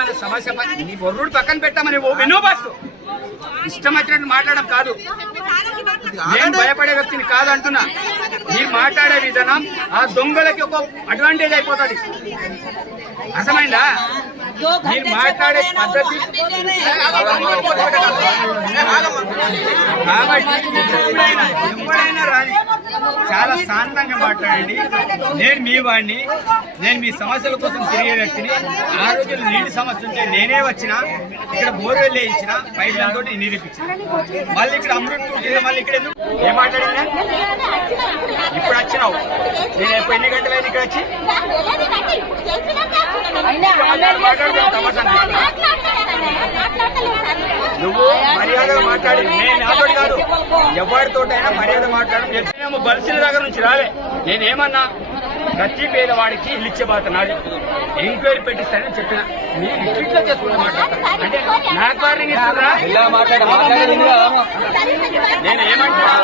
మన సమస్య నీ బొర్రుడు పక్కన పెట్టామని ఓ వినో బస్. ఇష్టం వచ్చినట్టు మాట్లాడడం కాదు. నేను భయపడే వ్యక్తిని కాదు అంటున్నా మీరు మాట్లాడే విధానం ఆ దొంగలకి ఒక అడ్వాంటేజ్ అయిపోతుంది. అర్థమైందా? మీరు మాట్లాడే పద్ధతి కాబట్టి ఎప్పుడైనా ఎప్పుడైనా రాని చాలా శాంతంగా మాట్లాడండి. నేను మీ వాడిని. నేను మీ సమస్యల కోసం తిరిగే వ్యక్తిని. ఆ రోజులు నీటి సమస్య ఉంటే నేనే వచ్చిన ఇక్కడ బోర్వెల్ వేయించిన పైపులతో నీరు మళ్ళీ ఇక్కడ అమృత్ మళ్ళీ ఇక్కడ ఏం మాట్లాడినా ఇప్పుడు వచ్చినావు. నేను ఎప్పుడు ఎన్ని గంటలైంది ఇక్కడ వచ్చి? నువ్వు మర్యాదగా మాట్లాడి. నేను నాతో కాదు. ఎవరితోటైనా మర్యాద మాట్లాడడం మేము బలిసిన దగ్గర నుంచి రాలే. నేనేమన్నా ప్రతి పేదవాడికి ఇల్లు ఇచ్చే బాధ నాది. ఎంక్వైరీ పెట్టిస్తానని చెప్పిన. మీరు ఇట్లా చేసుకుంటే మాట్లాడతారు అంటే నాకు వార్నింగ్ ఇస్తున్నారా? నేను ఏమంటున్నా?